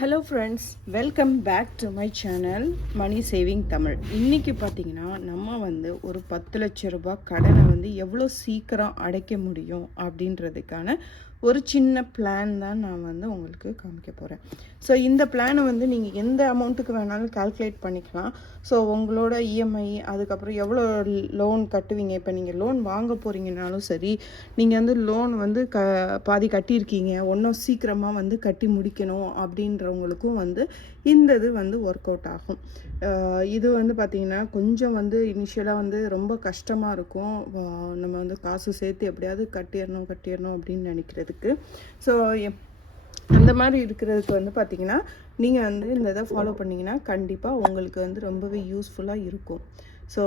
Hello friends, welcome back to my channel money saving Tamil. இன்றைக்கி பார்த்தீங்கன்னா நம்ம ஒரு 10 லட்ச ரூபாய் கடனை எவ்வளோ சீக்கிரம் அடைக்க முடியும் அப்படின்றதுக்கான ஒரு சின்ன பிளான் தான் நான் உங்களுக்கு காமிக்க போகிறேன். ஸோ இந்த பிளானை நீங்கள் எந்த அமௌண்ட்டுக்கு வேணாலும் கால்குலேட் பண்ணிக்கலாம். ஸோ உங்களோட இஎம்ஐ, அதுக்கப்புறம் எவ்வளோ லோன் கட்டுவீங்க. இப்போ நீங்கள் லோன் வாங்க போகிறீங்கனாலும் சரி, நீங்கள் லோன் பாதி கட்டியிருக்கீங்க, ஒன்றும் சீக்கிரமாக கட்டி முடிக்கணும் அப்படின்றவங்களுக்கும் இந்த இது ஒர்க் அவுட் ஆகும். இது பார்த்திங்கன்னா கொஞ்சம் இனிஷியலாக ரொம்ப கஷ்டமாக இருக்கும். நம்ம காசு சேர்த்து எப்படியாவது கட்டிடணும் அப்படின்னு நினைக்கிறதுக்கு. ஸோ அந்த மாதிரி இருக்கிறதுக்கு பார்த்திங்கன்னா நீங்கள் இந்த இதை ஃபாலோ பண்ணிங்கன்னா கண்டிப்பாக உங்களுக்கு ரொம்பவே யூஸ்ஃபுல்லாக இருக்கும். ஸோ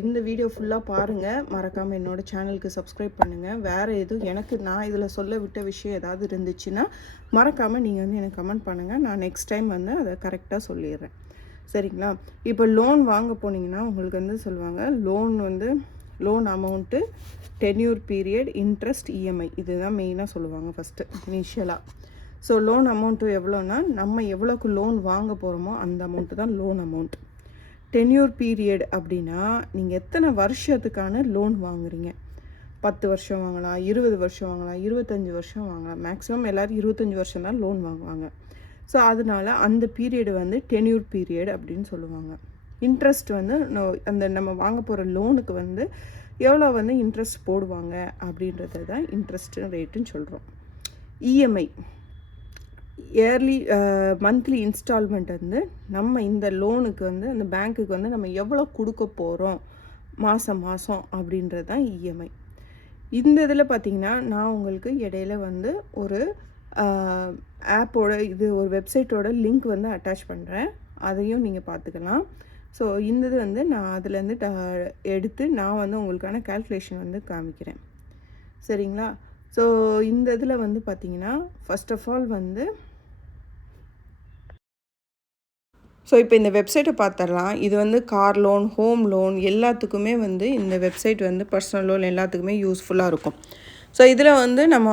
இந்த வீடியோ ஃபுல்லாக பாருங்கள், மறக்காமல் என்னோடய சேனலுக்கு சப்ஸ்கிரைப் பண்ணுங்கள். வேறு எதுவும் நான் இதில் சொல்ல விட்ட விஷயம் ஏதாவது இருந்துச்சுன்னா மறக்காமல் நீங்கள் எனக்கு கமெண்ட் பண்ணுங்கள். நான் நெக்ஸ்ட் டைம் அதை கரெக்டாக சொல்லிடுறேன், சரிங்களா? இப்போ லோன் வாங்க போனீங்கன்னா உங்களுக்கு சொல்லுவாங்க, loan amount, tenure period, interest, EMI, இதுதான் மெயினாக சொல்லுவாங்க ஃபஸ்ட்டு இனிஷியலாக. ஸோ லோன் அமௌண்ட்டு எவ்வளோன்னா, நம்ம எவ்வளோக்கு லோன் வாங்க போகிறோமோ அந்த அமௌண்ட்டு தான் லோன் அமௌண்ட். டென்யூர் பீரியட் அப்படின்னா நீங்கள் எத்தனை வருஷத்துக்கான லோன் வாங்குறீங்க. 10 வருஷம் வாங்கலாம், 20 வருஷம் வாங்கலாம், 25 வருஷம் வாங்கலாம். மேக்ஸிமம் எல்லோரும் 25 வருஷம் தான் லோன் வாங்குவாங்க. ஸோ அதனால் அந்த பீரியடு டென்யூர் பீரியட் அப்படின்னு சொல்லுவாங்க. இன்ட்ரெஸ்ட் அந்த நம்ம வாங்க போகிற லோனுக்கு எவ்வளோ இன்ட்ரெஸ்ட் போடுவாங்க அப்படின்றது தான் இன்ட்ரெஸ்ட் ரேட்டுன்னு சொல்கிறோம். இஎம்ஐ, இயர்லி மந்த்லி இன்ஸ்டால்மெண்ட் நம்ம இந்த லோனுக்கு அந்த பேங்க்குக்கு நம்ம எவ்வளோ கொடுக்க போகிறோம் மாதம் அப்படின்றது தான் இஎம்ஐ. இந்த இதில் பார்த்திங்கன்னா நான் உங்களுக்கு இடையில ஒரு ஆப்போட ஒரு வெப்சைட்டோட லிங்க் அட்டாச் பண்ணுறேன், அதையும் நீங்கள் பார்த்துக்கலாம். ஸோ இந்த இது நான் அதுலேருந்து எடுத்து நான் உங்களுக்கான கால்குலேஷன் காமிக்கிறேன், சரிங்களா? ஸோ இந்த இதில் பார்த்திங்கன்னா ஃபர்ஸ்ட் ஆஃப் ஆல் ஸோ இப்போ இந்த வெப்சைட்டை பார்த்துடலாம். இது கார் லோன், ஹோம் லோன் எல்லாத்துக்குமே இந்த வெப்சைட் பர்சனல் லோன் எல்லாத்துக்குமே யூஸ்ஃபுல்லாக இருக்கும். ஸோ இதில் நம்ம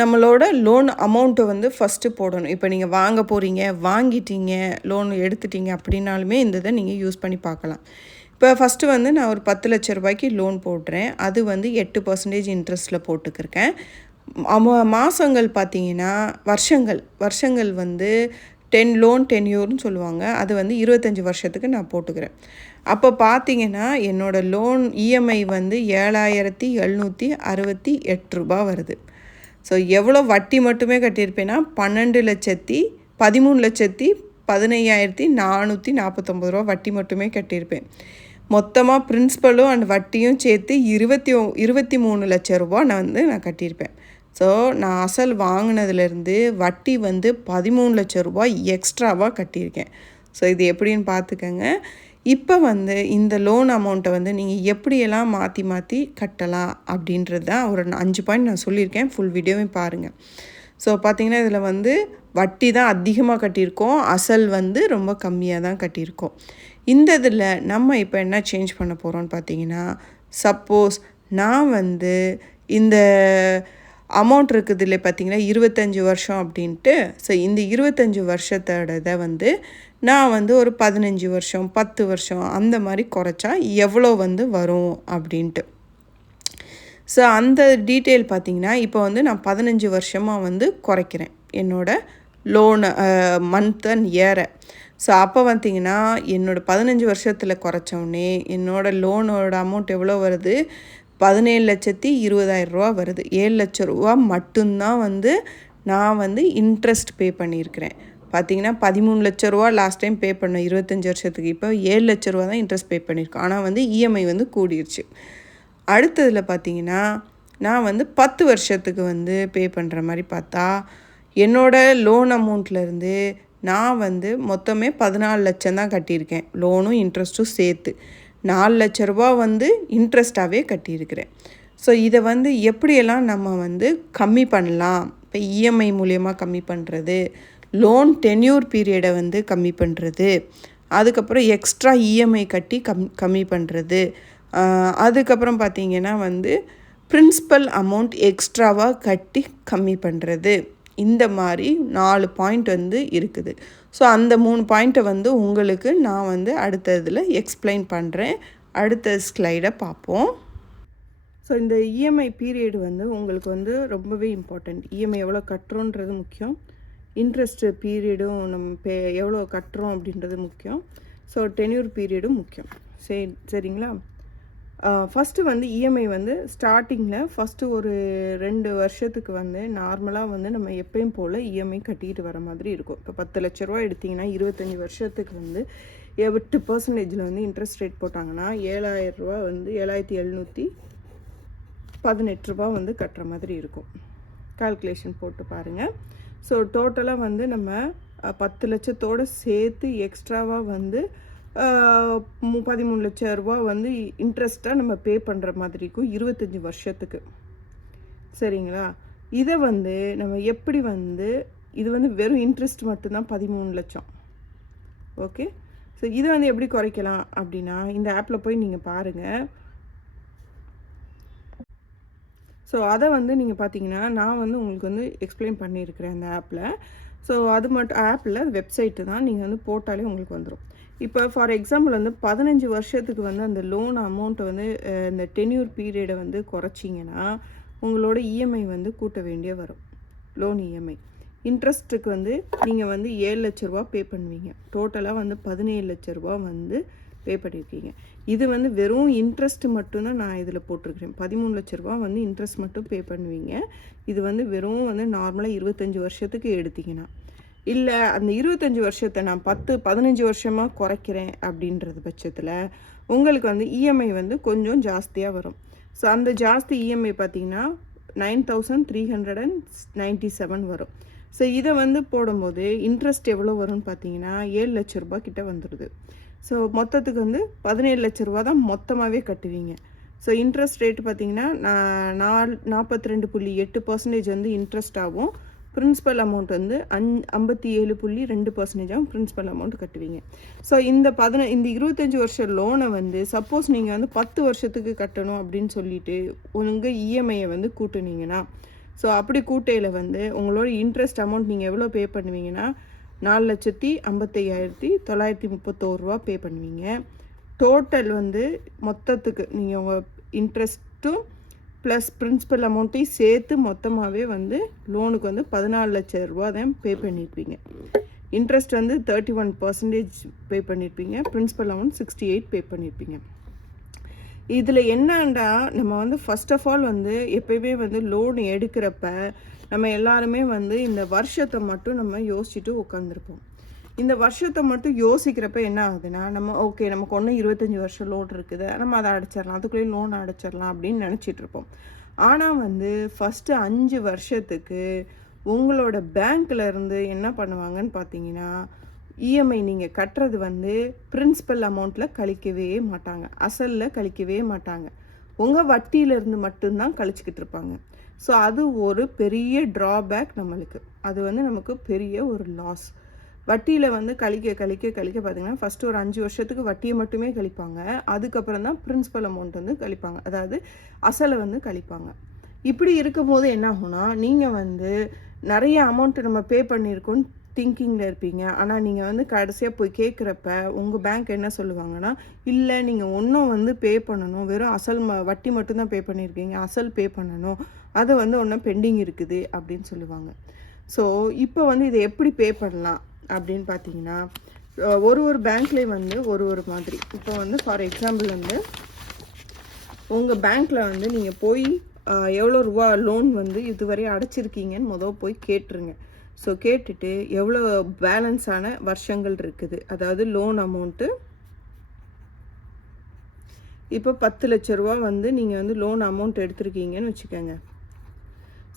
நம்மளோட லோன் அமௌண்ட்டை ஃபஸ்ட்டு போடணும். இப்போ நீங்கள் வாங்க போகிறீங்க, வாங்கிட்டீங்க, லோன் எடுத்துட்டீங்க அப்படின்னாலுமே இந்த இதை நீங்கள் யூஸ் பண்ணி பார்க்கலாம். இப்போ ஃபஸ்ட்டு நான் ஒரு 10 லட்ச ரூபாய்க்கு லோன் போடுறேன். அது 8% இன்ட்ரெஸ்ட்டில் போட்டுக்கிருக்கேன். மாதங்கள் பார்த்தீங்கன்னா வருஷங்கள் 10 லோன் டென்யூர்னு சொல்லுவாங்க. அது 25 வருஷத்துக்கு நான் போட்டுக்கிறேன். அப்போ பார்த்தீங்கன்னா என்னோடய லோன் இஎம்ஐ 7,768 ரூபா வருது. ஸோ எவ்வளோ வட்டி மட்டுமே கட்டியிருப்பேன்னா 13,13,15,449 ரூபா வட்டி மட்டுமே கட்டியிருப்பேன். மொத்தமாக பிரின்சிபலும் அண்ட் வட்டியும் சேர்த்து 23 லட்ச ரூபா நான் கட்டியிருப்பேன். ஸோ நான் அசல் வாங்கினதுலேருந்து வட்டி 13 லட்ச ரூபாய் எக்ஸ்ட்ராவாக கட்டியிருக்கேன். ஸோ இது எப்படின்னு பார்த்துக்கங்க. இப்போ இந்த லோன் அமௌண்ட்டை நீங்கள் எப்படியெல்லாம் மாற்றி கட்டலாம் அப்படின்றது தான் ஒரு 5 பாயிண்ட் நான் சொல்லியிருக்கேன். ஃபுல் வீடியோவையும் பாருங்கள். ஸோ பார்த்திங்கன்னா இதில் வட்டி தான் அதிகமாக கட்டியிருக்கோம், அசல் ரொம்ப கம்மியாக தான் கட்டியிருக்கோம். இந்த இதில் நம்ம இப்போ என்ன சேஞ்ச் பண்ண போகிறோம்னு பார்த்தீங்கன்னா, சப்போஸ் நான் இந்த அமௌண்ட் இருக்குது இல்லை பார்த்திங்கன்னா 25 வருஷம் அப்படின்ட்டு. ஸோ இந்த 25 வருஷத்தோடதை நான் ஒரு 15 வருஷம் 10 வருஷம் அந்த மாதிரி குறைச்சா எவ்வளோ வரும் அப்படின்ட்டு. ஸோ அந்த டீட்டெயில் பார்த்திங்கன்னா இப்போ நான் 15 வருஷமாக குறைக்கிறேன் என்னோடய லோனு மந்த் அண்ட் இயரை. ஸோ அப்போ பார்த்திங்கன்னா என்னோடய 15 வருஷத்தில் குறைச்சோடனே என்னோடய லோனோட அமௌண்ட் எவ்வளோ வருது, 17,20,000 ரூபா வருது. 7 லட்ச ரூபா மட்டும்தான் நான் இன்ட்ரெஸ்ட் பே பண்ணியிருக்கிறேன். பார்த்திங்கன்னா 13 லட்ச ரூபா லாஸ்ட் டைம் பே பண்ணேன் 25 வருஷத்துக்கு. இப்போ 7 லட்ச ரூபா தான் இன்ட்ரெஸ்ட் பே பண்ணியிருக்கேன். ஆனால் இஎம்ஐ கூடிருச்சு. அடுத்ததில் பார்த்திங்கன்னா நான் 10 வருஷத்துக்கு பே பண்ணுற மாதிரி பார்த்தா என்னோடய லோன் அமௌண்ட்லேருந்து நான் மொத்தமே 14 லட்சம் தான் கட்டியிருக்கேன், லோனும் இன்ட்ரெஸ்ட்டும் சேர்த்து. 4 லட்ச ரூபா இன்ட்ரெஸ்ட்டாகவே கட்டியிருக்கிறேன். ஸோ இதை எப்படியெல்லாம் நம்ம கம்மி பண்ணலாம். இப்போ இஎம்ஐ மூலயமா கம்மி பண்ணுறது, லோன் டென்யூர் பீரியடை கம்மி பண்ணுறது, அதுக்கப்புறம் எக்ஸ்ட்ரா இஎம்ஐ கட்டி கம்மி பண்ணுறது, அதுக்கப்புறம் பார்த்திங்கன்னா பிரின்சிபல் அமௌண்ட் எக்ஸ்ட்ராவாக கட்டி கம்மி பண்ணுறது, இந்த மாதிரி 4 பாயிண்ட் வந்து இருக்குது. ஸோ அந்த 3 பாயிண்ட்டை வந்து உங்களுக்கு நான் வந்து அடுத்த இதில் எக்ஸ்பிளைன் பண்ணுறேன். அடுத்த ஸ்லைடை பார்ப்போம். ஸோ இந்த இஎம்ஐ பீரியட் வந்து உங்களுக்கு வந்து ரொம்பவே இம்பார்ட்டண்ட். இஎம்ஐ எவ்வளோ கட்டுறோன்றது முக்கியம், இன்ட்ரெஸ்ட்டு பீரியடும் நம்ம எவ்வளோ கட்டுறோம் அப்படின்றது முக்கியம். ஸோ டென்யூர் பீரியடும் முக்கியம். சரிங்களா? ஃபஸ்ட்டு வந்து இஎம்ஐ வந்து ஸ்டார்டிங்கில் ஃபஸ்ட்டு ஒரு 2 வருஷத்துக்கு வந்து நார்மலாக வந்து நம்ம எப்பயும் போல் இஎம்ஐ கட்டிக்கிட்டு வர மாதிரி இருக்கும். இப்போ 10 லட்ச ரூபா எடுத்திங்கன்னா 25 வருஷத்துக்கு வந்து 8% வந்து இன்ட்ரெஸ்ட் ரேட் போட்டாங்கன்னா 7,000 ரூபா வந்து 7,718 ரூபா வந்து கட்டுற மாதிரி இருக்கும். கால்குலேஷன் போட்டு பாருங்கள். ஸோ டோட்டலாக வந்து நம்ம 10 லட்சத்தோடு சேர்த்து எக்ஸ்ட்ராவாக வந்து 13 லட்சம் ரூபா வந்து இன்ட்ரெஸ்ட்டாக நம்ம பே பண்ணுற மாதிரி இருக்கும் 25 வருஷத்துக்கு. சரிங்களா? இதை வந்து நம்ம எப்படி வந்து இது வந்து வெறும் இன்ட்ரெஸ்ட் மட்டும்தான் 13 லட்சம். ஓகே. ஸோ இதை வந்து எப்படி குறைக்கலாம் அப்படின்னா இந்த ஆப்பில் போய் நீங்கள் பாருங்கள். ஸோ அதை வந்து நீங்கள் பார்த்தீங்கன்னா நான் வந்து உங்களுக்கு வந்து எக்ஸ்பிளைன் பண்ணியிருக்கிறேன் அந்த ஆப்பில். ஸோ அது மட்டும் ஆப்பில் வெப்சைட்டு தான், நீங்கள் வந்து போட்டாலே உங்களுக்கு வந்துடும். இப்போ ஃபார் எக்ஸாம்பிள் வந்து 15 வருஷத்துக்கு வந்து அந்த லோன் அமௌண்ட்டை வந்து இந்த டென்யூர் பீரியடை வந்து குறைச்சிங்கன்னா உங்களோட இஎம்ஐ வந்து கூட்ட வேண்டிய வரும். லோன் இஎம்ஐ இன்ட்ரெஸ்ட்டுக்கு வந்து நீங்கள் வந்து 7 லட்ச ரூபா பே பண்ணுவீங்க. டோட்டலாக வந்து 17 லட்ச ரூபா வந்து பே பண்ணியிருக்கீங்க. இது வந்து வெறும் இன்ட்ரெஸ்ட் மட்டும்தான் நான் இதில் போட்டிருக்கிறேன். 13 லட்ச ரூபா வந்து இன்ட்ரெஸ்ட் மட்டும் பே பண்ணுவீங்க. இது வந்து வெறும் வந்து நார்மலாக 25 வருஷத்துக்கு எடுத்திங்கன்னா. இல்லை அந்த 25 வருஷத்தை நான் 15 வருஷமாக குறைக்கிறேன் அப்படின்றது பட்சத்தில் உங்களுக்கு வந்து இஎம்ஐ வந்து கொஞ்சம் ஜாஸ்தியாக வரும். ஸோ அந்த ஜாஸ்தி இஎம்ஐ பார்த்திங்கன்னா 9,397 வரும். ஸோ இதை வந்து போடும்போது இன்ட்ரெஸ்ட் எவ்வளோ வரும்னு பார்த்தீங்கன்னா 7 லட்ச ரூபா கிட்ட வந்துடுது. ஸோ மொத்தத்துக்கு வந்து 17 லட்ச ரூபா தான் மொத்தமாகவே கட்டுவீங்க. ஸோ இன்ட்ரெஸ்ட் ரேட்டு பார்த்திங்கன்னா 42.8% வந்து இன்ட்ரெஸ்ட் ஆகும். பிரின்சிபல் அமௌண்ட் வந்து 57.2% பிரின்சிபல் அமௌண்ட் கட்டுவீங்க. ஸோ இந்த 25 வருஷம் லோனை வந்து சப்போஸ் நீங்கள் வந்து 10 வருஷத்துக்கு கட்டணும் அப்படின்னு சொல்லிட்டு உங்கள் இஎம்ஐயை வந்து கூட்டுனீங்கன்னா, ஸோ அப்படி கூட்டையில் வந்து உங்களோட இன்ட்ரெஸ்ட் அமௌண்ட் நீங்கள் எவ்வளோ பே பண்ணுவீங்கன்னா 4,55,931 ரூபா பே பண்ணுவீங்க. டோட்டல் வந்து மொத்தத்துக்கு நீங்கள் உங்கள் இன்ட்ரெஸ்ட்டும் ப்ளஸ் பிரின்சிபல் அமௌண்ட்டையும் சேர்த்து மொத்தமாகவே வந்து லோனுக்கு வந்து 14 லட்ச ரூபா தான் பே பண்ணியிருப்பீங்க. இன்ட்ரெஸ்ட் வந்து 31% பே பண்ணியிருப்பீங்க. பிரின்சிபல் அமௌண்ட் 68 பே பண்ணியிருப்பீங்க. இதில் என்னண்டா நம்ம வந்து ஃபஸ்ட் ஆஃப் ஆல் வந்து எப்போயுமே வந்து லோன் எடுக்கிறப்ப நம்ம எல்லாருமே வந்து இந்த வருஷத்தை மட்டும் நம்ம யோசிச்சுட்டு உட்காந்துருப்போம். இந்த வருஷத்தை மட்டும் யோசிக்கிறப்ப என்ன ஆகுதுன்னா நம்ம ஓகே நமக்கு ஒன்றும் 25 வருஷம் லோன் இருக்குது, நம்ம அதை அடைச்சிடலாம், அதுக்குள்ளேயே லோன் அடைச்சிடலாம் அப்படின்னு நினச்சிட்டு இருப்போம். ஆனால் வந்து ஃபஸ்ட்டு 5 வருஷத்துக்கு உங்களோட பேங்க்கில் இருந்து என்ன பண்ணுவாங்கன்னு பார்த்தீங்கன்னா இஎம்ஐ நீங்கள் கட்டுறது வந்து பிரின்சிபல் அமௌண்ட்டில் கழிக்கவே மாட்டாங்க, அசலில் கழிக்கவே மாட்டாங்க, உங்கள் வட்டியிலேருந்து மட்டும்தான் கழிச்சிக்கிட்டு இருப்பாங்க. ஸோ அது ஒரு பெரிய ட்ராபேக் நம்மளுக்கு. அது வந்து நமக்கு பெரிய ஒரு லாஸ். வட்டியில் வந்து கழிக்க பார்த்திங்கன்னா ஃபஸ்ட்டு ஒரு 5 வருஷத்துக்கு வட்டியை மட்டுமே கழிப்பாங்க. அதுக்கப்புறம் தான் பிரின்சிபல் அமௌண்ட் வந்து கழிப்பாங்க, அதாவது அசலை வந்து கழிப்பாங்க. இப்படி இருக்கும்போது என்ன ஆகும்னா நீங்கள் வந்து நிறைய அமௌண்ட்டு நம்ம பே பண்ணியிருக்கோன்னு திங்கிங்கில் இருப்பீங்க. ஆனால் நீங்கள் வந்து கடைசியாக போய் கேட்குறப்ப உங்கள் பேங்க் என்ன சொல்லுவாங்கன்னா, இல்லை நீங்கள் ஒன்றும் வந்து பே பண்ணணும், வெறும் அசல் வட்டி மட்டும்தான் பே பண்ணியிருக்கீங்க, அசல் பே பண்ணணும், அது வந்து ஒன்றும் பெண்டிங் இருக்குது அப்படின்னு சொல்லுவாங்க. ஸோ இப்போ வந்து இதை எப்படி பே பண்ணலாம் அப்படின்னு பார்த்தீங்கன்னா ஒரு பேங்க்லேயும் வந்து ஒரு மாதிரி. இப்போ வந்து ஃபார் எக்ஸாம்பிள் வந்து உங்கள் பேங்க்கில் வந்து நீங்கள் போய் எவ்வளோ ரூபா லோன் வந்து இதுவரை அடைச்சிருக்கீங்கன்னு போய் கேட்டுருங்க. ஸோ கேட்டுட்டு எவ்வளோ பேலன்ஸான வருஷங்கள் இருக்குது, அதாவது லோன் அமௌண்ட்டு இப்போ 10 லட்ச ரூபா வந்து நீங்கள் வந்து லோன் அமௌண்ட் எடுத்திருக்கீங்கன்னு வச்சுக்கோங்க.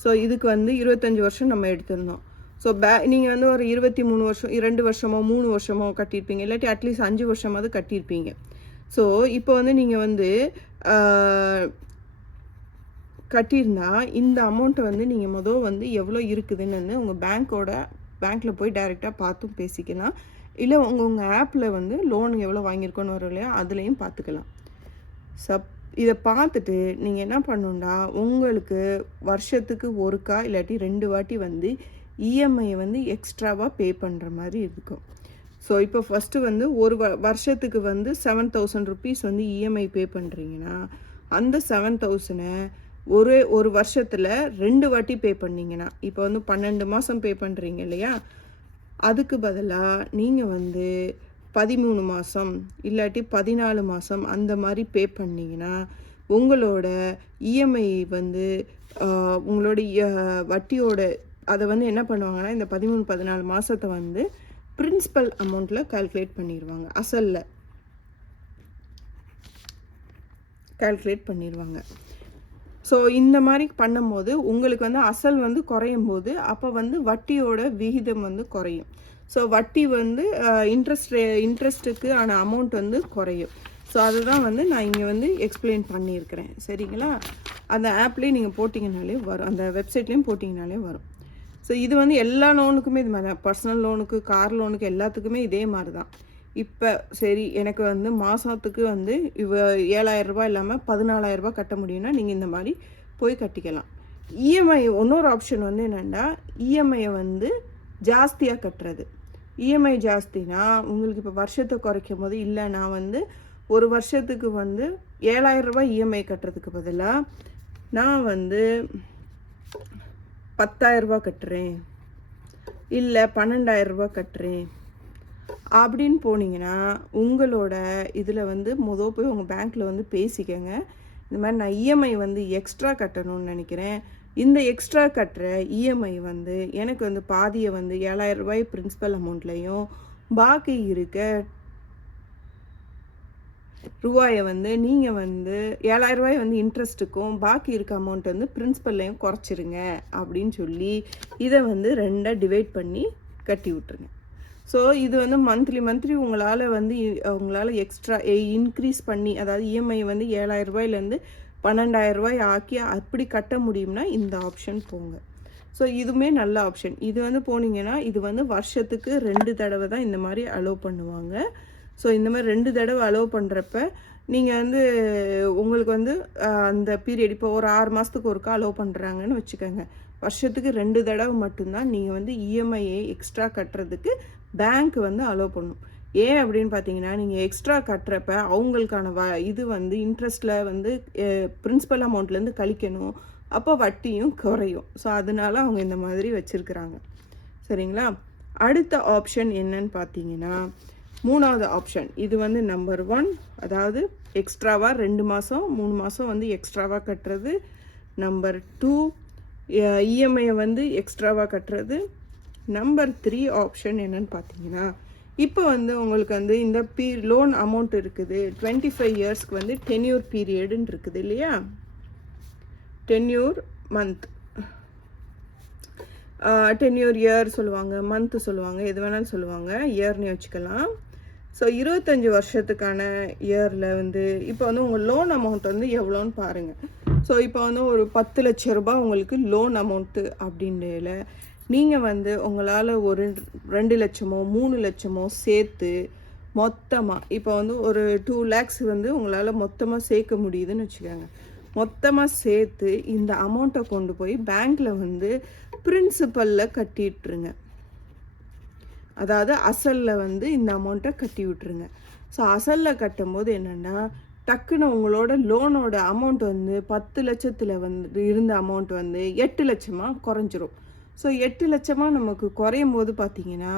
ஸோ இதுக்கு வந்து 25 வருஷம் நம்ம எடுத்திருந்தோம். ஸோ நீங்கள் வந்து ஒரு 23 வருஷம் 2 வருஷமோ 3 வருஷமோ கட்டியிருப்பீங்க, இல்லாட்டி அட்லீஸ்ட் 5 வருஷமாவது கட்டியிருப்பீங்க. ஸோ இப்போ வந்து நீங்கள் வந்து கட்டியிருந்தா இந்த அமௌண்ட்டை வந்து நீங்கள் வந்து எவ்வளோ இருக்குதுன்னு உங்கள் பேங்க்கில் போய் டைரெக்டாக பார்த்தும் பேசிக்கலாம். இல்லை உங்கள் ஆப்பில் வந்து லோன் எவ்வளோ வாங்கியிருக்கோன்னு வரும் இல்லையா, அதுலேயும் பார்த்துக்கலாம். இதை பார்த்துட்டு நீங்கள் என்ன பண்ணணுன்னா உங்களுக்கு வருஷத்துக்கு ஒருக்கா இல்லாட்டி 2 வாட்டி வந்து இஎம்ஐயை வந்து எக்ஸ்ட்ராவாக பே பண்ணுற மாதிரி இருக்கும். ஸோ இப்போ ஃபஸ்ட்டு வந்து ஒரு வருஷத்துக்கு வந்து 7,000 ருபீஸ் வந்து இஎம்ஐ பே பண்ணுறீங்கன்னா, அந்த 7,000 ஒரு வருஷத்தில் 2 வாட்டி பே பண்ணிங்கன்னா, இப்போ வந்து 12 மாதம் பே பண்ணுறீங்க இல்லையா, அதுக்கு பதிலாக நீங்கள் வந்து 13 மாதம் இல்லாட்டி 14 மாதம் அந்த மாதிரி பே பண்ணிங்கன்னா, உங்களோட இஎம்ஐ வந்து உங்களுடைய வட்டியோட அதை வந்து என்ன பண்ணுவாங்கன்னா, இந்த 13, 14 மாதத்தை வந்து பிரின்சிபல் அமௌண்ட்டில் கால்குலேட் பண்ணிடுவாங்க. அசலில் கால்குலேட் பண்ணிடுவாங்க. ஸோ இந்த மாதிரி பண்ணும்போது உங்களுக்கு வந்து அசல் வந்து குறையும் போது அப்போ வந்து வட்டியோட விகிதம் வந்து குறையும். ஸோ வட்டி வந்து இன்ட்ரெஸ்ட்டுக்கு ஆன அமௌண்ட் வந்து குறையும். ஸோ அதுதான் வந்து நான் இங்கே வந்து எக்ஸ்பிளைன் பண்ணியிருக்கிறேன். சரிங்களா? அந்த ஆப்லேயும் நீங்கள் போட்டிங்கனாலே வரும், அந்த வெப்சைட்லேயும் போட்டிங்கனாலே வரும். ஸோ இது வந்து எல்லா லோனுக்குமே இது மாதிரி தான். பர்சனல் லோனுக்கு, கார் லோனுக்கு எல்லாத்துக்குமே இதே மாதிரி தான். இப்போ சரி எனக்கு வந்து மாதத்துக்கு வந்து 7,000 ரூபாய் இல்லாமல் 14,000 ரூபாய் கட்ட முடியும்னா நீங்கள் இந்த மாதிரி போய் கட்டிக்கலாம். இஎம்ஐ இன்னொரு ஆப்ஷன் வந்து என்னென்னா, இஎம்ஐயை வந்து ஜாஸ்தியாக கட்டுறது. இஎம்ஐ ஜாஸ்தினா உங்களுக்கு இப்போ வருஷத்தை குறைக்கும் போது, இல்லை நான் வந்து ஒரு வருஷத்துக்கு வந்து 7,000 ரூபாய் இஎம்ஐ கட்டுறதுக்கு பதிலாக நான் வந்து 10,000 ரூபாய் கட்டுறேன், இல்லை 12,000 ரூபாய் கட்டுறேன் அப்படின்னு போனீங்கன்னா, உங்களோட இதில் வந்து போய் உங்கள் பேங்க்கில் வந்து பேசிக்கங்க. இந்த மாதிரி நான் இஎம்ஐ வந்து எக்ஸ்ட்ரா கட்டணும்னு நினைக்கிறேன், இந்த எக்ஸ்ட்ரா கட்டுற இஎம்ஐ வந்து எனக்கு வந்து பாதியை வந்து 7,000 ரூபாய் பிரின்சிபல் அமௌண்ட்லேயும் பாக்கி இருக்க ரூபாயை வந்து நீங்கள் வந்து 7,000 ரூபாய் வந்து இன்ட்ரெஸ்ட்டுக்கும் பாக்கி இருக்க அமௌண்ட் வந்து பிரின்சிபல்லையும் குறைச்சிருங்க அப்படின்னு சொல்லி இதை வந்து 2ஆக டிவைட் பண்ணி கட்டி விட்ருங்க. ஸோ இது வந்து மந்த்லி உங்களால் எக்ஸ்ட்ரா இன்க்ரீஸ் பண்ணி, அதாவது இஎம்ஐ வந்து 7,000 ரூபாயிலேருந்து 12,000 ரூபாய் ஆக்கி அப்படி கட்ட முடியும்னா இந்த ஆப்ஷன் போங்க. ஸோ இதுவுமே நல்ல ஆப்ஷன். இது வந்து போனீங்கன்னா இது வந்து வருஷத்துக்கு 2 தடவை தான் இந்த மாதிரி அலோவ் பண்ணுவாங்க. ஸோ இந்த மாதிரி 2 தடவை அலோவ் பண்ணுறப்ப நீங்கள் வந்து உங்களுக்கு வந்து அந்த பீரியட் இப்போ ஒரு 6 மாதத்துக்கு ஒருக்கா அலோவ் பண்ணுறாங்கன்னு வச்சுக்கோங்க. வருஷத்துக்கு 2 தடவை மட்டும்தான் நீங்கள் வந்து இஎம்ஐயை எக்ஸ்ட்ரா கட்டுறதுக்கு பேங்க் வந்து அலோவ் பண்ணும். ஏன் அப்படின்னு பார்த்தீங்கன்னா, நீங்கள் எக்ஸ்ட்ரா கட்டுறப்ப அவங்களுக்கான இது வந்து இன்ட்ரெஸ்ட்டில் வந்து பிரின்சிபல் அமௌண்ட்லேருந்து கழிக்கணும், அப்போ வட்டியும் குறையும். ஸோ அதனால அவங்க இந்த மாதிரி வச்சுருக்குறாங்க. சரிங்களா? அடுத்த ஆப்ஷன் என்னன்னு பார்த்தீங்கன்னா, 3வது ஆப்ஷன். இது வந்து நம்பர் 1, அதாவது எக்ஸ்ட்ராவாக 2 மாதம் 3 மாதம் வந்து எக்ஸ்ட்ராவாக கட்டுறது. நம்பர் 2, இஎம்ஐயை வந்து எக்ஸ்ட்ராவாக கட்டுறது. நம்பர் 3 ஆப்ஷன் என்னன்னு பார்த்தீங்கன்னா, இப்போ வந்து உங்களுக்கு வந்து இந்த லோன் அமௌண்ட் இருக்குது 25 இயர்ஸ்க்கு வந்து டென்யூர் பீரியடுன்னு இருக்குது இல்லையா, டென்யூர் மந்த், டென்யூர் இயர் சொல்லுவாங்க, மந்த்து சொல்லுவாங்க, எது வேணாலும் சொல்லுவாங்க, இயர்னே வச்சுக்கலாம். ஸோ 25 வருஷத்துக்கான இயரில் வந்து இப்போ வந்து உங்கள் லோன் அமௌண்ட் வந்து எவ்வளோன்னு பாருங்கள். ஸோ இப்போ வந்து ஒரு 10 லட்ச ரூபாய் உங்களுக்கு லோன் அமௌண்ட்டு அப்படின்றதுல நீங்கள் வந்து உங்களால் ஒரு 2 லட்சமோ 3 லட்சமோ சேர்த்து மொத்தமாக இப்போ வந்து ஒரு 2 lakhs வந்து உங்களால் மொத்தமாக சேர்க்க முடியுதுன்னு வச்சுக்கோங்க. மொத்தமாக சேர்த்து இந்த அமௌண்ட்டை கொண்டு போய் பேங்க்கில் வந்து பிரின்சிபலில் கட்டிட்டுருங்க. அதாவது அசலில் வந்து இந்த அமௌண்ட்டை கட்டி விட்டுருங்க. ஸோ அசலில் கட்டும்போது என்னென்னா, டக்குன்னு உங்களோட லோனோட அமௌண்ட் வந்து 10 லட்சத்தில் வந்து இருந்த அமௌண்ட் வந்து 8 லட்சமாக குறைஞ்சிரும். ஸோ 8 லட்சமாக நமக்கு குறையும் போது பார்த்தீங்கன்னா,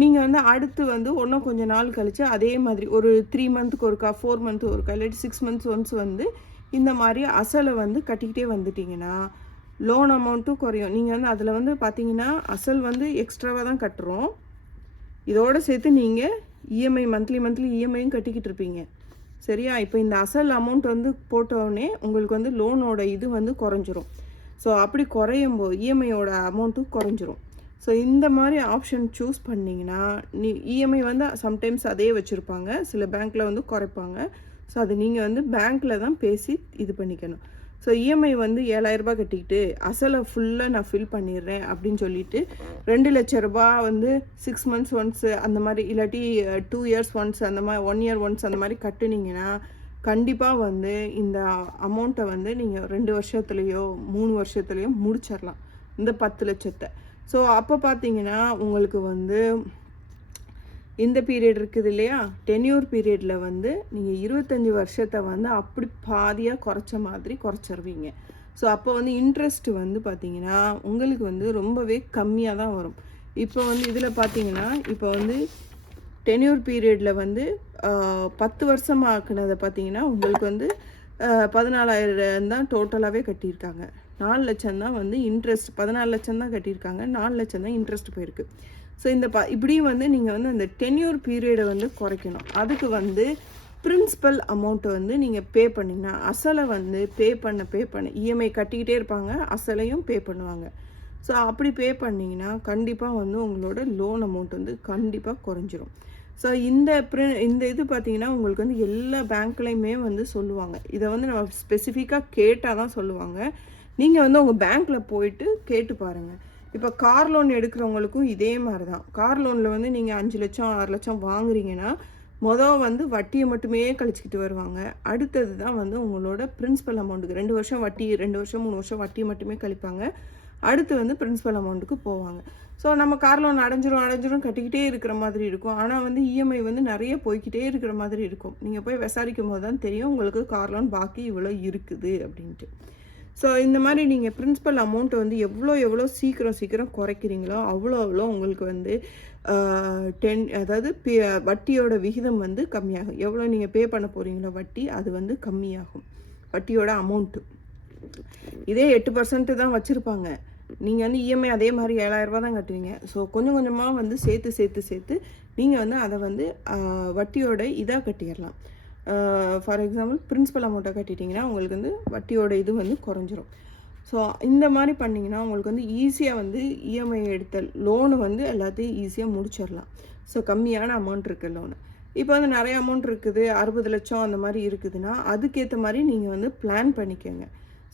நீங்கள் வந்து அடுத்து வந்து இன்னும் கொஞ்சம் நாள் கழித்து அதே மாதிரி ஒரு 3 மந்த்துக்கு ஒருக்கா, 4 மந்த்து ஒருக்கா, இல்லாட்டி 6 மந்த்ஸ் ஒன்ஸ் வந்து இந்த மாதிரி அசலை வந்து கட்டிக்கிட்டே வந்துட்டிங்கன்னா லோன் அமௌண்ட்டும் குறையும். நீங்கள் வந்து அதில் வந்து பார்த்தீங்கன்னா அசல் வந்து எக்ஸ்ட்ராவாக தான் கட்டுறோம், இதோடு சேர்த்து நீங்கள் இஎம்ஐ மந்த்லி இஎம்ஐயும் கட்டிக்கிட்டு இருப்பீங்க. சரியா? இப்போ இந்த அசல் அமௌண்ட் வந்து போட்டோடனே உங்களுக்கு வந்து லோனோட இது வந்து குறைஞ்சிரும். ஸோ அப்படி குறையும் போது இஎம்ஐயோட அமௌண்ட்டும் குறைஞ்சிரும். ஸோ இந்த மாதிரி ஆப்ஷன் சூஸ் பண்ணிங்கன்னா இஎம்ஐ வந்து சம்டைம்ஸ் அதே வச்சுருப்பாங்க, சில பேங்க்கில் வந்து குறைப்பாங்க. ஸோ அது நீங்கள் வந்து பேங்க்கில் தான் பேசி இது பண்ணிக்கணும். ஸோ இஎம்ஐ வந்து 7,000 ரூபாய் கட்டிக்கிட்டு அசலை ஃபுல்லாக நான் ஃபில் பண்ணிடுறேன் அப்படின்னு சொல்லிட்டு 2 லட்ச ரூபாய் வந்து 6 மந்த்ஸ் ஒன்ஸு அந்த மாதிரி, இல்லாட்டி 2 இயர்ஸ் ஒன்ஸ் அந்த மாதிரி, 1 இயர் ஒன்ஸ் அந்த மாதிரி கட்டுனீங்கன்னா கண்டிப்பாக வந்து இந்த அமௌண்ட்டை வந்து நீங்கள் 2 வருஷத்துலேயோ 3 வருஷத்துலேயோ முடிச்சிடலாம். இந்த 10 லட்சத்தை ஸோ அப்போ பார்த்தீங்கன்னா உங்களுக்கு வந்து இந்த பீரியட் இருக்குது இல்லையா, டென்யூர் பீரியடில் வந்து நீங்கள் 25 வருஷத்தை வந்து அப்படி பாதியாக குறைச்ச மாதிரி குறைச்சிருவீங்க. ஸோ அப்போ வந்து இன்ட்ரெஸ்ட் வந்து பார்த்தீங்கன்னா உங்களுக்கு வந்து ரொம்பவே கம்மியாக தான் வரும். இப்போ வந்து இதில் பார்த்தீங்கன்னா இப்போ வந்து டென்யூர் பீரியடில் வந்து 10 வருஷமாக்குனதை பார்த்தீங்கன்னா உங்களுக்கு வந்து 14,000 தான் டோட்டலாகவே கட்டியிருக்காங்க. 4 லட்சம் தான் வந்து இன்ட்ரெஸ்ட், 14 லட்சம் தான் கட்டியிருக்காங்க, 4 லட்சம் தான் இன்ட்ரெஸ்ட் போயிருக்கு. ஸோ இந்த இப்படியும் வந்து நீங்கள் வந்து அந்த டென்யூர் பீரியடை வந்து குறைக்கணும். அதுக்கு வந்து பிரின்சிபல் அமௌண்ட்டை வந்து நீங்கள் பே பண்ணிங்கன்னா அசலை வந்து பே பண்ண இஎம்ஐ கட்டிக்கிட்டே இருப்பாங்க, அசலையும் பே பண்ணுவாங்க. ஸோ அப்படி பே பண்ணிங்கன்னா கண்டிப்பாக வந்து உங்களோட லோன் அமௌண்ட் வந்து கண்டிப்பாக குறைஞ்சிரும். ஸோ இந்த இது பார்த்தீங்கன்னா உங்களுக்கு வந்து எல்லா பேங்க்லேயுமே வந்து சொல்லுவாங்க. இதை வந்து நம்ம ஸ்பெசிஃபிக்காக கேட்டால் தான் சொல்லுவாங்க. நீங்கள் வந்து உங்கள் பேங்க்கில் போயிட்டு கேட்டு பாருங்கள். இப்போ கார் லோன் எடுக்கிறவங்களுக்கும் இதே மாதிரி தான். கார் லோனில் வந்து நீங்கள் 5 லட்சம் 6 லட்சம் வாங்குறீங்கன்னா வந்து வட்டியை மட்டுமே கழிச்சிக்கிட்டு வருவாங்க. அடுத்தது தான் வந்து உங்களோட பிரின்சிபல் அமௌண்ட்டுக்கு 2 வருஷம் வட்டி, 2 வருஷம் 3 வருஷம் வட்டியை மட்டுமே கழிப்பாங்க. அடுத்து வந்து பிரின்சிபல் அமௌண்ட்டுக்கு போவாங்க. ஸோ நம்ம கார் லோன் அடைஞ்சிரும் கட்டிக்கிட்டே இருக்கிற மாதிரி இருக்கும். ஆனால் வந்து இஎம்ஐ வந்து நிறைய போய்கிட்டே இருக்கிற மாதிரி இருக்கும். நீங்கள் போய் விசாரிக்கும் போது தான் தெரியும் உங்களுக்கு கார் லோன் பாக்கி இவ்வளோ இருக்குது அப்படின்ட்டு. ஸோ இந்த மாதிரி நீங்கள் பிரின்சிபல் அமௌண்ட்டை வந்து எவ்வளோ சீக்கிரம் குறைக்கிறீங்களோ அவ்வளோ உங்களுக்கு வந்து அதாவது வட்டியோட விகிதம் வந்து கம்மியாகும். எவ்வளோ நீங்கள் பே பண்ண போகிறீங்களோ வட்டி அது வந்து கம்மியாகும், வட்டியோட அமௌண்ட்டு. இதே 8% தான் வச்சுருப்பாங்க, நீங்கள் வந்து இஎம்ஐ அதே மாதிரி 7,000 ரூபா தான் கட்டுவீங்க. ஸோ கொஞ்சம் கொஞ்சமாக வந்து சேர்த்து நீங்கள் வந்து அதை வந்து வட்டியோட இதாக கட்டிடலாம். ஃபார் எக்ஸாம்பிள் பிரின்சிபல் அமௌண்ட்டை கட்டிட்டிங்கன்னா உங்களுக்கு வந்து வட்டியோட இது வந்து குறைஞ்சிரும். ஸோ இந்த மாதிரி பண்ணிங்கன்னா உங்களுக்கு வந்து ஈஸியாக வந்து இஎம்ஐ எடுத்த லோனு வந்து எல்லாத்தையும் ஈஸியாக முடிச்சிடலாம். ஸோ கம்மியான அமௌண்ட் இருக்குது லோனு. இப்போ வந்து நிறைய அமௌண்ட் இருக்குது, 60 லட்சம் அந்த மாதிரி இருக்குதுன்னா அதுக்கேற்ற மாதிரி நீங்கள் வந்து பிளான் பண்ணிக்கோங்க.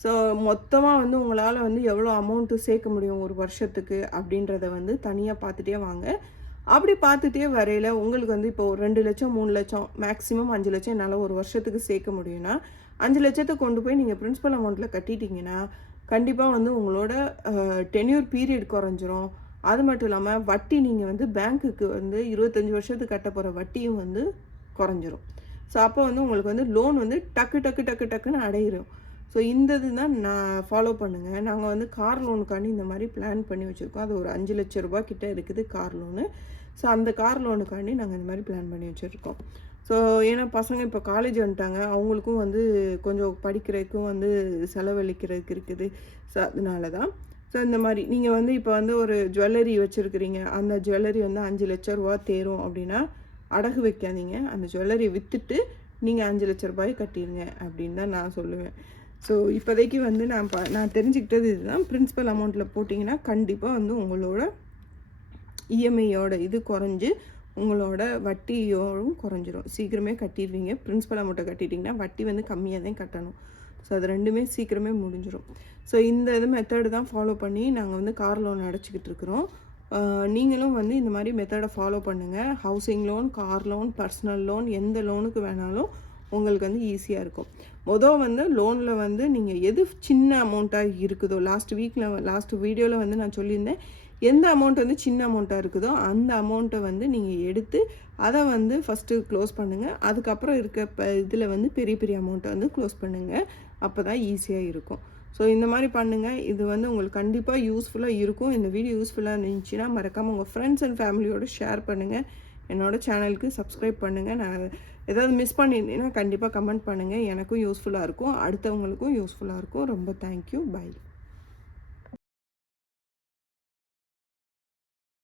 ஸோ மொத்தமாக வந்து உங்களால் வந்து எவ்வளோ அமௌண்ட்டு சேர்க்க முடியும் ஒரு வருஷத்துக்கு அப்படின்றத வந்து தனியாக பார்த்துட்டே வாங்க. அப்படி பார்த்துட்டே வரையில் உங்களுக்கு வந்து இப்போ 2 லட்சம் 3 லட்சம் மேக்ஸிமம் 5 லட்சம் என்னால் ஒரு வருஷத்துக்கு சேர்க்க முடியும்னா 5 லட்சத்தை கொண்டு போய் நீங்கள் பிரின்சிபல் அமௌண்ட்டில் கட்டிட்டிங்கன்னா கண்டிப்பாக வந்து உங்களோட டென்யூர் பீரியட் குறைஞ்சிரும். அது மட்டும் இல்லாமல் வட்டி நீங்கள் வந்து பேங்க்குக்கு வந்து 25 வருஷத்துக்கு கட்ட போகிற வட்டியும் வந்து குறைஞ்சிரும். ஸோ அப்போ வந்து உங்களுக்கு வந்து லோன் வந்து டக்குன்னு அடையிடும். ஸோ இந்த இது தான் நான் ஃபாலோ பண்ணுங்கள். நாங்கள் வந்து கார் லோனுக்காண்டி இந்த மாதிரி பிளான் பண்ணி வச்சுருக்கோம். அது ஒரு 5 லட்ச ரூபா கிட்டே இருக்குது கார் லோனு. ஸோ அந்த கார் லோனுக்காண்டி நாங்கள் இந்த மாதிரி பிளான் பண்ணி வச்சுருக்கோம். ஸோ ஏன்னா பசங்க இப்போ காலேஜ் வந்துட்டாங்க, அவங்களுக்கும் வந்து கொஞ்சம் படிக்கிறதுக்கும் வந்து செலவழிக்கிறதுக்கு இருக்குது. ஸோ அதனால தான். ஸோ இந்த மாதிரி நீங்கள் வந்து இப்போ வந்து ஒரு ஜுவல்லரி வச்சுருக்கிறீங்க, அந்த ஜுவல்லரி வந்து 5 லட்ச ரூபா தேரும் அப்படின்னா அடகு வைக்காதீங்க. அந்த ஜுவல்லரியை விற்றுட்டு நீங்கள் 5 லட்ச ரூபாய் கட்டிடுங்க அப்படின்னு தான் நான் சொல்லுவேன். ஸோ இப்போதைக்கு வந்து நான் தெரிஞ்சுக்கிட்டது இதுதான். பிரின்சிபல் அமௌண்ட்டில் போட்டிங்கன்னா கண்டிப்பாக வந்து உங்களோட இஎம்ஐயோட இது குறைஞ்சி உங்களோட வட்டியோடும் குறைஞ்சிரும். சீக்கிரமே கட்டிடுவீங்க. பிரின்சிபல் அமௌண்ட்டை கட்டிட்டிங்கன்னா வட்டி வந்து கம்மியாக தான் கட்டணும். ஸோ அது ரெண்டுமே சீக்கிரமே முடிஞ்சிடும். ஸோ இந்த இது மெத்தடு தான் ஃபாலோ பண்ணி நாங்கள் வந்து கார் லோன் அடைச்சிக்கிட்டு இருக்கிறோம். நீங்களும் வந்து இந்த மாதிரி மெத்தடை ஃபாலோ பண்ணுங்கள். Housing loan, car loan, personal loan, எந்த லோனுக்கு வேணாலும் உங்களுக்கு வந்து ஈஸியாக இருக்கும். வந்து லோனில் வந்து நீங்கள் எது சின்ன அமௌண்ட்டாக இருக்குதோ, லாஸ்ட் வீடியோவில் வந்து நான் சொல்லியிருந்தேன், எந்த அமௌண்ட் வந்து சின்ன அமௌண்ட்டாக இருக்குதோ அந்த அமௌண்ட்டை வந்து நீங்கள் எடுத்து அதை வந்து ஃபஸ்ட்டு க்ளோஸ் பண்ணுங்கள். அதுக்கப்புறம் இருக்க இதில் வந்து பெரிய அமௌண்ட்டை வந்து க்ளோஸ் பண்ணுங்கள். அப்போ தான் ஈஸியாக இருக்கும். ஸோ இந்த மாதிரி பண்ணுங்கள். இது வந்து உங்களுக்கு கண்டிப்பாக யூஸ்ஃபுல்லாக இருக்கும். இந்த வீடியோ யூஸ்ஃபுல்லாக இருந்துச்சுன்னா மறக்காமல் உங்கள் ஃப்ரெண்ட்ஸ் அண்ட் ஃபேமிலியோடு ஷேர் பண்ணுங்கள். என்னோடய சேனலுக்கு சப்ஸ்கிரைப் பண்ணுங்கள். நான் ஏதாவது மிஸ் பண்ணியிருந்தேன்னா கண்டிப்பாக கமெண்ட் பண்ணுங்கள். எனக்கும் யூஸ்ஃபுல்லாக இருக்கும், அடுத்தவங்களுக்கும் யூஸ்ஃபுல்லாக இருக்கும். ரொம்ப தேங்க்யூ. பை.